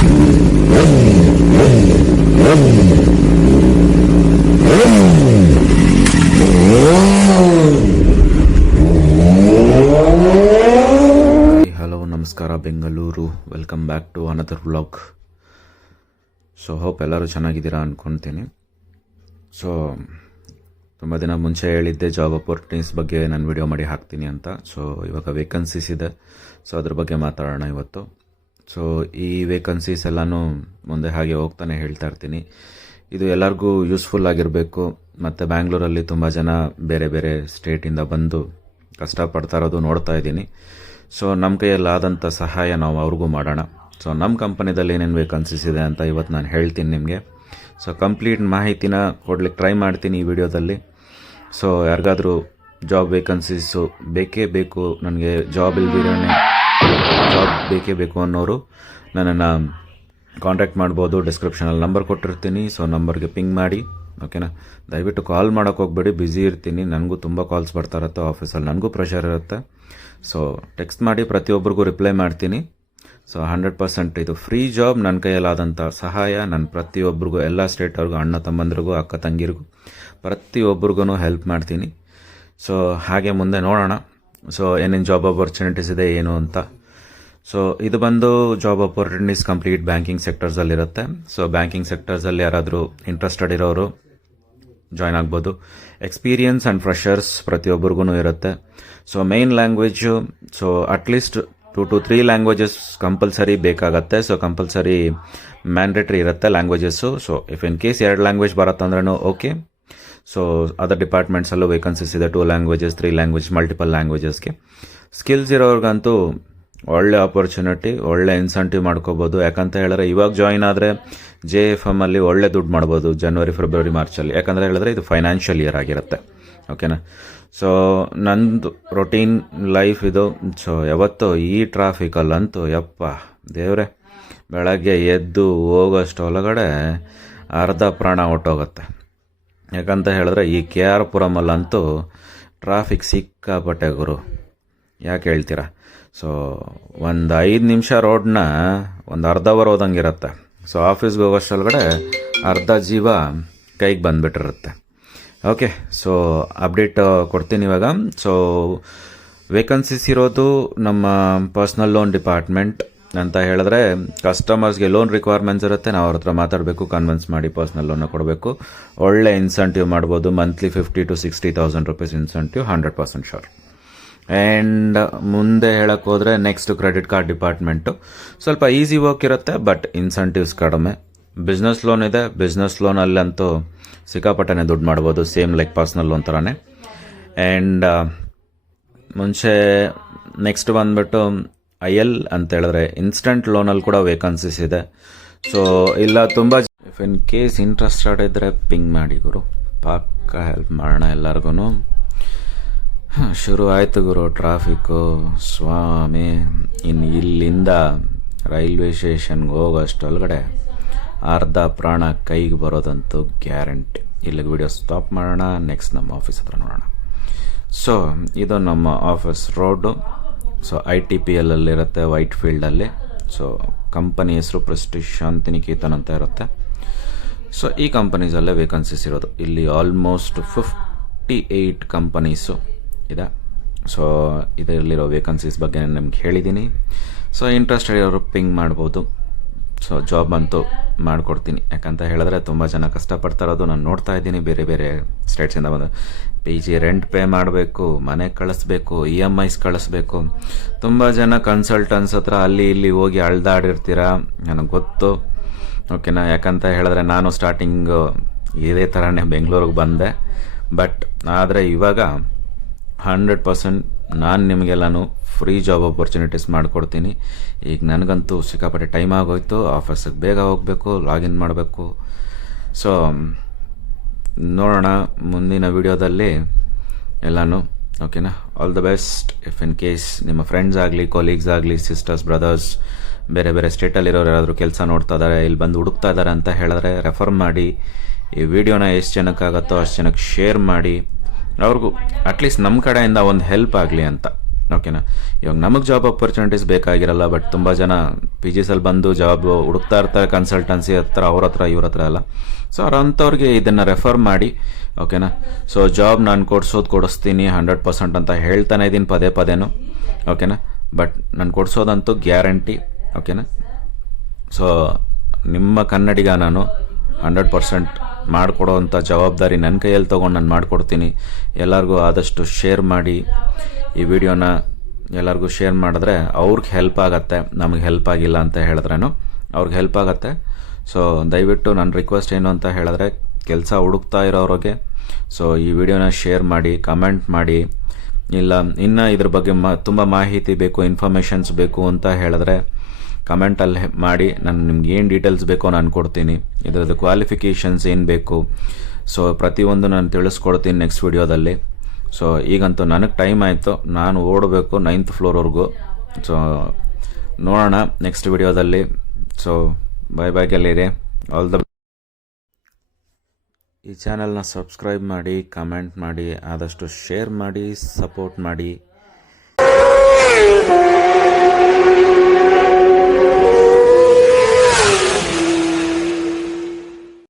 Hello ನಮಸ್ಕಾರ Bengaluru, welcome back to another vlog. So hope ಎಲ್ಲರೂ ಚೆನ್ನಾಗಿದ್ದೀರಾ ಅಂದ್ಕೊಳ್ತೀನಿ. ಸೊ ತುಂಬ ದಿನ ಮುಂಚೆ ಹೇಳಿದ್ದೆ ಜಾಬ್ ಅಪರ್ಚುನಿಟೀಸ್ ಬಗ್ಗೆ ನಾನು ವಿಡಿಯೋ ಮಾಡಿ ಹಾಕ್ತೀನಿ ಅಂತ. ಸೊ ಇವಾಗ ವೇಕನ್ಸೀಸ್ ಇದೆ, ಸೊ ಅದ್ರ ಬಗ್ಗೆ ಮಾತಾಡೋಣ ಇವತ್ತು. ಸೊ ಈ ವೇಕನ್ಸೀಸ್ ಎಲ್ಲನೂ ಮುಂದೆ ಹಾಗೆ ಹೋಗ್ತಾನೆ ಹೇಳ್ತಾ ಇರ್ತೀನಿ. ಇದು ಎಲ್ಲರಿಗೂ ಯೂಸ್ಫುಲ್ ಆಗಿರಬೇಕು. ಮತ್ತು ಬ್ಯಾಂಗ್ಳೂರಲ್ಲಿ ತುಂಬ ಜನ ಬೇರೆ ಬೇರೆ ಸ್ಟೇಟಿಂದ ಬಂದು ಕಷ್ಟಪಡ್ತಾ ಇರೋದು ನೋಡ್ತಾ ಇದ್ದೀನಿ. ಸೊ ನಮ್ಮ ಕೈಯಲ್ಲಾದಂಥ ಸಹಾಯ ನಾವು ಅವ್ರಿಗೂ ಮಾಡೋಣ. ಸೊ ನಮ್ಮ ಕಂಪನಿದಲ್ಲಿ ಏನೇನು ವೇಕನ್ಸೀಸ್ ಇದೆ ಅಂತ ಇವತ್ತು ನಾನು ಹೇಳ್ತೀನಿ ನಿಮಗೆ. ಸೊ ಕಂಪ್ಲೀಟ್ ಮಾಹಿತಿನ ಕೊಡ್ಲಿಕ್ಕೆ ಟ್ರೈ ಮಾಡ್ತೀನಿ ಈ ವಿಡಿಯೋದಲ್ಲಿ. ಸೊ ಯಾರಿಗಾದರೂ ಜಾಬ್ ವೇಕನ್ಸೀಸು ಬೇಕೇ ಬೇಕು, ನನಗೆ ಜಾಬ್ ಬೇಕೇ ಬೇಕು ಅನ್ನೋರು ನನ್ನನ್ನು ಕಾಂಟ್ಯಾಕ್ಟ್ ಮಾಡ್ಬೋದು. ಡಿಸ್ಕ್ರಿಪ್ಷನಲ್ಲಿ ನಂಬರ್ ಕೊಟ್ಟಿರ್ತೀನಿ. ಸೊ ನಂಬರ್ಗೆ ಪಿಂಗ್ ಮಾಡಿ, ಓಕೆನಾ. ದಯವಿಟ್ಟು ಕಾಲ್ ಮಾಡೋಕ್ಕೆ ಹೋಗ್ಬೇಡಿ, ಬ್ಯುಸಿ ಇರ್ತೀನಿ. ನನಗೂ ತುಂಬ ಕಾಲ್ಸ್ ಬರ್ತಾ ಇರುತ್ತೆ ಆಫೀಸಲ್ಲಿ, ನನಗೂ ಪ್ರೆಷರ್ ಇರುತ್ತೆ. ಸೊ ಟೆಕ್ಸ್ಟ್ ಮಾಡಿ, ಪ್ರತಿಯೊಬ್ಬರಿಗೂ ರಿಪ್ಲೈ ಮಾಡ್ತೀನಿ. ಸೊ 100% ಇದು ಫ್ರೀ ಜಾಬ್. ನನ್ನ ಕೈಯಲ್ಲಾದಂಥ ಸಹಾಯ ನಾನು ಪ್ರತಿಯೊಬ್ಬರಿಗೂ, ಎಲ್ಲ ಸ್ಟೇಟವ್ರಿಗೂ, ಅಣ್ಣ ತಮ್ಮಂದ್ರಿಗೂ, ಅಕ್ಕ ತಂಗಿರಿಗೂ, ಪ್ರತಿಯೊಬ್ಬರಿಗೂ ಹೆಲ್ಪ್ ಮಾಡ್ತೀನಿ. ಸೊ ಹಾಗೆ ಮುಂದೆ ನೋಡೋಣ. ಸೊ ಏನೇನು ಜಾಬ್ ಅಪರ್ಚುನಿಟೀಸ್ ಇದೆ ಏನು ಅಂತ. ಸೊ ಇದು ಬಂದು ಜಾಬ್ ಅಪರ್ಚುನಿಟೀಸ್ ಕಂಪ್ಲೀಟ್ ಬ್ಯಾಂಕಿಂಗ್ ಸೆಕ್ಟರ್ಸಲ್ಲಿರುತ್ತೆ. ಸೊ ಬ್ಯಾಂಕಿಂಗ್ ಸೆಕ್ಟರ್ಸಲ್ಲಿ ಯಾರಾದರೂ ಇಂಟ್ರೆಸ್ಟೆಡ್ ಇರೋರು ಜಾಯ್ನ್ ಆಗ್ಬೋದು. ಎಕ್ಸ್ಪೀರಿಯನ್ಸ್ ಆ್ಯಂಡ್ ಫ್ರೆಷರ್ಸ್ ಪ್ರತಿಯೊಬ್ಬರಿಗೂ ಇರುತ್ತೆ. So main language, so at least 2 to 3 languages compulsory ಬೇಕಾಗತ್ತೆ. ಸೊ ಕಂಪಲ್ಸರಿ ಮ್ಯಾಂಡೇಟ್ರಿ ಇರುತ್ತೆ languages. So if in case 2 language ಬರುತ್ತಂದ್ರೂ ಓಕೆ. ಸೊ ಅದರ್ ಡಿಪಾರ್ಟ್ಮೆಂಟ್ಸಲ್ಲೂ ವೇಕನ್ಸೀಸ್ ಇದೆ, 2 ಲ್ಯಾಂಗ್ವೇಜಸ್, 3 ಲ್ಯಾಂಗ್ವೇಜ್, ಮಲ್ಟಿಪಲ್ ಲ್ಯಾಂಗ್ವೇಜಸ್ಗೆ. ಸ್ಕಿಲ್ಸ್ ಇರೋರ್ಗಂತೂ ಒಳ್ಳೆ ಆಪರ್ಚುನಿಟಿ, ಒಳ್ಳೆ ಇನ್ಸೆಂಟಿವ್ ಮಾಡ್ಕೋಬೋದು. ಯಾಕಂತ ಹೇಳಿದ್ರೆ ಇವಾಗ ಜಾಯಿನ್ ಆದರೆ JFM ಅಲ್ಲಿ ಒಳ್ಳೆ ದುಡ್ಡು ಮಾಡ್ಬೋದು ಜನವರಿ, ಫೆಬ್ರವರಿ, ಮಾರ್ಚಲ್ಲಿ. ಯಾಕಂದರೆ ಹೇಳಿದ್ರೆ ಇದು ಫೈನಾನ್ಷಿಯಲ್ ಇಯರ್ ಆಗಿರುತ್ತೆ, ಓಕೆನಾ. ಸೊ ನಂದು ರೊಟೀನ್ ಲೈಫ್ ಇದು. ಸೊ ಯಾವತ್ತೂ ಈ ಟ್ರಾಫಿಕಲ್ಲಂತೂ ಯಪ್ಪ ದೇವ್ರೆ, ಬೆಳಗ್ಗೆ ಎದ್ದು ಹೋಗೋಷ್ಟು ಒಳಗಡೆ ಅರ್ಧ ಪ್ರಾಣ ಹೊಟ್ಟೋಗುತ್ತೆ. ಯಾಕಂತ ಹೇಳಿದ್ರೆ ಈ KR ಪುರಮಲ್ಲಂತೂ ಟ್ರಾಫಿಕ್ ಸಿಕ್ಕಾಪಟ್ಟೆ ಗುರು, ಯಾಕೆ ಹೇಳ್ತೀರಾ. ಸೊ ಒಂದು 5 ನಿಮಿಷ ರೋಡ್ನ ಒಂದು ಅರ್ಧ ಅವರ್ ಹೋದಂಗಿರುತ್ತೆ. ಸೊ ಆಫೀಸ್ಗೆ ಹೋಗೋಷ್ಟೊಳಗಡೆ ಅರ್ಧ ಜೀವ ಕೈಗೆ ಬಂದುಬಿಟ್ಟಿರುತ್ತೆ. ಓಕೆ, ಸೊ ಅಪ್ಡೇಟ್ ಕೊಡ್ತೀನಿ ಇವಾಗ. ಸೊ ವೇಕನ್ಸೀಸ್ ಇರೋದು ನಮ್ಮ ಪರ್ಸ್ನಲ್ ಲೋನ್ ಡಿಪಾರ್ಟ್ಮೆಂಟ್ ಅಂತ ಹೇಳಿದ್ರೆ, ಕಸ್ಟಮರ್ಸ್ಗೆ ಲೋನ್ ರಿಕ್ವೈರ್ಮೆಂಟ್ಸ್ ಇರುತ್ತೆ. ನಾವು ಅವ್ರ ಹತ್ರ ಮಾತಾಡಬೇಕು, ಕನ್ವಿನ್ಸ್ ಮಾಡಿ ಪರ್ಸ್ನಲ್ ಲೋನ್ನ ಕೊಡಬೇಕು. ಒಳ್ಳೆ ಇನ್ಸೆಂಟಿವ್ ಮಾಡ್ಬೋದು, monthly 50,000 to 60,000 rupees incentive, 100% sure. And ಮುಂದೆ ಹೇಳಕ್ಕೆ ಹೋದರೆ ನೆಕ್ಸ್ಟ್ ಕ್ರೆಡಿಟ್ ಕಾರ್ಡ್ ಡಿಪಾರ್ಟ್ಮೆಂಟು ಸ್ವಲ್ಪ ಈಸಿ ವರ್ಕ್ ಇರುತ್ತೆ, ಬಟ್ ಇನ್ಸೆಂಟಿವ್ಸ್ ಕಡಿಮೆ. ಬಿಸ್ನೆಸ್ ಲೋನ್ ಇದೆ, ಬಿಸ್ನೆಸ್ ಲೋನಲ್ಲಂತೂ ಸಿಕ್ಕಾಪಟ್ಟೆ ದುಡ್ಡು ಮಾಡ್ಬೋದು, ಸೇಮ್ ಲೈಕ್ ಪರ್ಸ್ನಲ್ ಲೋನ್ ಥರನೇ. ಆ್ಯಂಡ್ ಮುಂಚೆ ನೆಕ್ಸ್ಟ್ ಬಂದುಬಿಟ್ಟು IL ಅಂತ ಹೇಳಿದ್ರೆ ಇನ್ಸ್ಟೆಂಟ್ ಲೋನಲ್ಲಿ ಕೂಡ ವೇಕನ್ಸೀಸ್ ಇದೆ. ಸೊ ಇಲ್ಲ ತುಂಬ ಇಫ್ ಇನ್ ಕೇಸ್ ಇಂಟ್ರೆಸ್ಟೆಡ್ ಇದ್ದರೆ ಪಿಂಗ್ ಮಾಡಿ ಗುರು, ಪಕ್ಕ ಹೆಲ್ಪ್ ಮಾಡೋಣ ಎಲ್ಲರಿಗೂ. ಶುರು ಆಯಿತು ಗುರು ಟ್ರಾಫಿಕ್ಕು, ಸ್ವಾಮಿ. ಇನ್ನು ಇಲ್ಲಿಂದ ರೈಲ್ವೆ ಸ್ಟೇಷನ್ಗೆ ಹೋಗೋಷ್ಟೊಳಗಡೆ ಅರ್ಧ ಪ್ರಾಣ ಕೈಗೆ ಬರೋದಂತೂ ಗ್ಯಾರಂಟಿ. ಇಲ್ಲಿಗೆ ವಿಡಿಯೋ ಸ್ಟಾಪ್ ಮಾಡೋಣ, ನೆಕ್ಸ್ಟ್ ನಮ್ಮ ಆಫೀಸ್ ಹತ್ರ ನೋಡೋಣ. ಸೊ ಇದು ನಮ್ಮ ಆಫೀಸ್ ರೋಡು. ಸೊ ITPL ಅಲ್ಲಿರುತ್ತೆ, ವೈಟ್ ಫೀಲ್ಡಲ್ಲಿ. ಸೊ ಕಂಪನಿ ಹೆಸರು ಪ್ರೆಸ್ಟೀಜ್ ಶಾಂತಿನಿಕೇತನ್ ಅಂತ ಇರುತ್ತೆ. ಸೊ ಈ ಕಂಪನೀಸಲ್ಲೇ ವೇಕನ್ಸೀಸ್ ಇರೋದು. ಇಲ್ಲಿ ಆಲ್ಮೋಸ್ಟ್ 58 ಕಂಪನೀಸು ಇದೆ. ಸೊ ಇದರಲ್ಲಿರೋ ವೇಕನ್ಸೀಸ್ ಬಗ್ಗೆ ನಾನು ನಿಮ್ಗೆ ಹೇಳಿದ್ದೀನಿ. ಸೊ ಇಂಟ್ರೆಸ್ಟೆಡ್ ಇರೋರು ಪಿಂಗ್ ಮಾಡ್ಬೋದು. ಸೊ ಜಾಬ್ ಅಂತೂ ಮಾಡಿಕೊಡ್ತೀನಿ. ಯಾಕಂತ ಹೇಳಿದ್ರೆ ತುಂಬ ಜನ ಕಷ್ಟಪಡ್ತಾ ಇರೋದು ನಾನು ನೋಡ್ತಾ ಇದ್ದೀನಿ. ಬೇರೆ ಬೇರೆ ಸ್ಟೇಟ್ಸಿಂದ ಬಂದು PG ರೆಂಟ್ ಪೇ ಮಾಡಬೇಕು, ಮನೆ ಕಳಿಸ್ಬೇಕು, EMIs ಕಳಿಸ್ಬೇಕು. ತುಂಬ ಜನ ಕನ್ಸಲ್ಟನ್ಸ್ ಹತ್ರ ಅಲ್ಲಿ ಇಲ್ಲಿ ಹೋಗಿ ಅಳ್ದಾಡಿರ್ತೀರ, ನನಗೆ ಗೊತ್ತು, ಓಕೆನಾ. ಯಾಕಂತ ಹೇಳಿದ್ರೆ ನಾನು ಸ್ಟಾರ್ಟಿಂಗು ಇದೇ ಥರನೇ ಬೆಂಗಳೂರಿಗೆ ಬಂದೆ. ಬಟ್ ಆದರೆ ಇವಾಗ 100% ನಾನು ನಿಮಗೆಲ್ಲನೂ ಫ್ರೀ ಜಾಬ್ ಅಪರ್ಚುನಿಟೀಸ್ ಮಾಡಿಕೊಡ್ತೀನಿ. ಈಗ ನನಗಂತೂ ಸಿಕ್ಕಾಪಟ್ಟೆ ಟೈಮ್ ಆಗೋಯ್ತು, ಆಫೀಸಿಗೆ ಬೇಗ ಹೋಗಬೇಕು, ಲಾಗಿನ್ ಮಾಡಬೇಕು. ಸೊ ನೋಡೋಣ ಮುಂದಿನ ವಿಡಿಯೋದಲ್ಲಿ ಎಲ್ಲನೂ, ಓಕೆನಾ. All the best. If in case ನಿಮ್ಮ ಫ್ರೆಂಡ್ಸ್ ಆಗಲಿ, ಕೊಲೀಗ್ಸ್ ಆಗಲಿ, ಸಿಸ್ಟರ್ಸ್, ಬ್ರದರ್ಸ್ ಬೇರೆ ಬೇರೆ ಸ್ಟೇಟಲ್ಲಿರೋರು ಯಾರಾದರೂ ಕೆಲಸ ನೋಡ್ತಾ ಇದ್ದಾರೆ, ಇಲ್ಲಿ ಬಂದು ಹುಡುಕ್ತಾ ಇದ್ದಾರೆ ಅಂತ ಹೇಳಿದ್ರೆ ರೆಫರ್ ಮಾಡಿ. ಈ ವಿಡಿಯೋನ ಎಷ್ಟು ಜನಕ್ಕಾಗತ್ತೋ ಅಷ್ಟು ಜನಕ್ಕೆ ಶೇರ್ ಮಾಡಿ, ಅವ್ರಿಗೂ ಅಟ್ಲೀಸ್ಟ್ ನಮ್ಮ ಕಡೆಯಿಂದ ಒಂದು ಹೆಲ್ಪ್ ಆಗಲಿ ಅಂತ, ಓಕೆನಾ. ಇವಾಗ ನಮಗೆ ಜಾಬ್ ಆಪರ್ಚುನಿಟೀಸ್ ಬೇಕಾಗಿರಲ್ಲ, ಬಟ್ ತುಂಬ ಜನ ಪಿ ಜಿಸಲ್ಲಿ ಬಂದು ಜಾಬ್ ಹುಡುಕ್ತಾ ಇರ್ತಾರೆ ಕನ್ಸಲ್ಟೆನ್ಸಿ ಹತ್ರ, ಅವ್ರ ಹತ್ರ ಇವ್ರ ಹತ್ರ ಎಲ್ಲ. ಸೊ ಅಂಥವ್ರಿಗೆ ಇದನ್ನು ರೆಫರ್ ಮಾಡಿ, ಓಕೆನಾ. ಸೊ ಜಾಬ್ ನಾನು ಕೊಡಿಸ್ತೀನಿ 100% ಅಂತ ಹೇಳ್ತಾನೆ ಇದ್ದೀನಿ ಪದೇ ಪದೇನು, ಓಕೆನಾ. ಬಟ್ ನಾನು ಕೊಡಿಸೋದಂತೂ ಗ್ಯಾರಂಟಿ, ಓಕೆನಾ. ಸೊ ನಿಮ್ಮ ಕನ್ನಡಿಗ ನಾನು 100% ಮಾಡಿಕೊಡೋವಂಥ ಜವಾಬ್ದಾರಿ ನನ್ನ ಕೈಯಲ್ಲಿ ತೊಗೊಂಡು ನಾನು ಮಾಡಿಕೊಡ್ತೀನಿ. ಎಲ್ಲರಿಗೂ ಆದಷ್ಟು ಶೇರ್ ಮಾಡಿ ಈ ವಿಡಿಯೋನ. ಎಲ್ಲರಿಗೂ ಶೇರ್ ಮಾಡಿದ್ರೆ ಅವ್ರಿಗೆ ಹೆಲ್ಪ್ ಆಗುತ್ತೆ, ನಮಗೆ ಹೆಲ್ಪ್ ಆಗಿಲ್ಲ ಅಂತ ಹೇಳಿದ್ರೇನು ಅವ್ರಿಗೆ ಹೆಲ್ಪ್ ಆಗುತ್ತೆ. ಸೊ ದಯವಿಟ್ಟು ನನ್ನ ರಿಕ್ವೆಸ್ಟ್ ಏನು ಅಂತ ಹೇಳಿದ್ರೆ, ಕೆಲಸ ಹುಡುಕ್ತಾ ಇರೋರಿಗೆ ಸೊ ಈ ವಿಡಿಯೋನ ಶೇರ್ ಮಾಡಿ, ಕಮೆಂಟ್ ಮಾಡಿ. ಇಲ್ಲ ಇನ್ನು ಇದ್ರ ಬಗ್ಗೆ ತುಂಬ ಮಾಹಿತಿ ಬೇಕು, ಇನ್ಫಾರ್ಮೇಷನ್ಸ್ ಬೇಕು ಅಂತ ಹೇಳಿದ್ರೆ ಕಮೆಂಟಲ್ಲಿ ಮಾಡಿ. ನಾನು ನಿಮ್ಗೆ ಏನು ಡೀಟೇಲ್ಸ್ ಬೇಕೋ ನಾನು ಕೊಡ್ತೀನಿ. ಇದರದ್ದು ಕ್ವಾಲಿಫಿಕೇಷನ್ಸ್ ಏನು ಬೇಕು, ಸೊ ಪ್ರತಿಯೊಂದು ನಾನು ತಿಳಿಸ್ಕೊಡ್ತೀನಿ ನೆಕ್ಸ್ಟ್ ವಿಡಿಯೋದಲ್ಲಿ. ಸೊ ಈಗಂತೂ ನನಗೆ ಟೈಮ್ ಆಯಿತು, ನಾನು ಓಡಬೇಕು 9th ಫ್ಲೋರ್ವರೆಗೂ. ಸೊ ನೋಡೋಣ ನೆಕ್ಸ್ಟ್ ವಿಡಿಯೋದಲ್ಲಿ. ಸೊ ಬೈ ಗೆಲ್ಲಿರಿ, ಆಲ್ ದ. ಈ ಚಾನಲ್ನ ಸಬ್ಸ್ಕ್ರೈಬ್ ಮಾಡಿ, ಕಮೆಂಟ್ ಮಾಡಿ, ಆದಷ್ಟು ಶೇರ್ ಮಾಡಿ, ಸಪೋರ್ಟ್ ಮಾಡಿ.